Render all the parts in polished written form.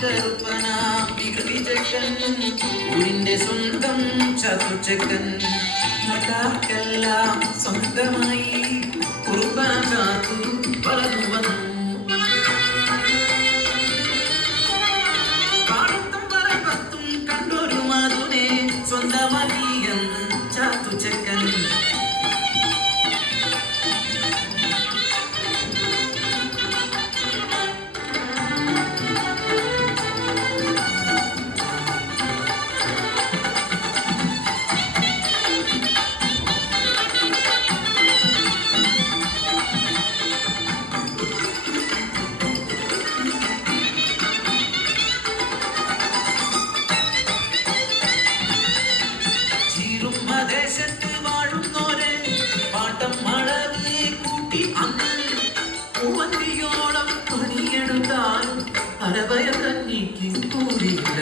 കറുപ്പനാം വികൃതിചക്കൻ ഊരിന്റെ സ്വന്തം ചതുചക്കൻ നാട്ടാർക്കെല്ലാം സ്വന്തമായി കുറുമ്പന ചാത്തു വളർന്നു വന്നു പാടത്തും പറമ്പത്തും കണ്ടൊരു മധുനെ സ്വന്തമതിയെന്ന് ചാത്തുചക്കൻ ദേശത്ത് വാഴുന്നോരെ പാട്ടം മളവ് കൂട്ടി അന്ന് പൂവന്തിയോളം പണിയെടുത്താലും അരവയ കഞ്ഞിക്ക് കൂടിയില്ല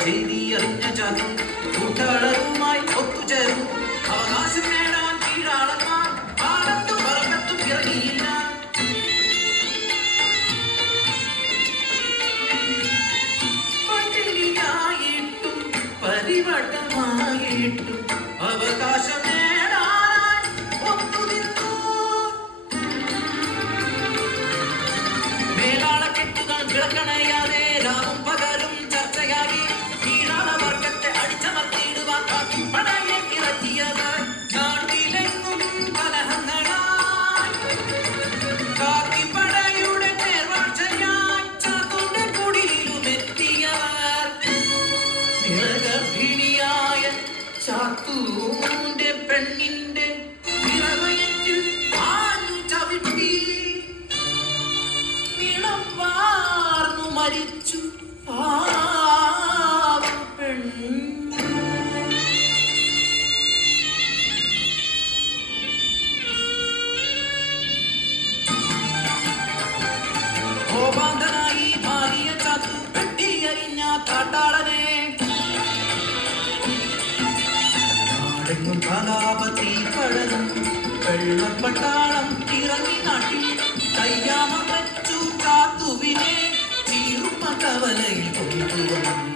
ചെയ്തി അറിഞ്ഞ ചാത്തും കൂട്ടാളരുമായി ഒത്തുചേർന്നു അവകാശം നേടാൻ കീഴാളന്മാർ പാടത്തും പറമ്പത്തും ഇറങ്ങിയില്ല പരിവട്ടമായിട്ടും അവകാശം നേടാനായി ഒത്തുനിന്നു മേലാളക്കെട്ടുകൾ വിളക്കണയാതെ രാവും പകലും ചർച്ചയായി കീഴാളവർഗത്തെ അടിച്ചമർത്തിയിടുവാൻ കാട്ടിപ്പടയെ ഇറക്കിയത് നാട്ടിലെങ്ങും കലഹങ്ങളായി കാക്കിപ്പടയുടെ നേർവാഴ്ചയായി ചാത്തുന്റെ കുടിയിലും എത്തിയവർ ഗർഭിണിയായ ചാത്തൂന്റെ പെണ്ണിന്റെ നിറവയറ്റിൽ ആഞ്ഞു ചവിട്ടി നിളം വാർന്നു മരിച്ചു കോപാന്തനായി ഭാര്യ ചാത്തു വെട്ടിയറിഞ്ഞ കാട്ടാളനെ കലാപത്തി പഴകും വെള്ളപ്പട്ടാളം ഇറങ്ങി നാട്ടിൽ കയ്യാമ വച്ചു ചാത്തുവിനെ ചീറുമ കവലയിൽ കൊണ്ടുവന്നു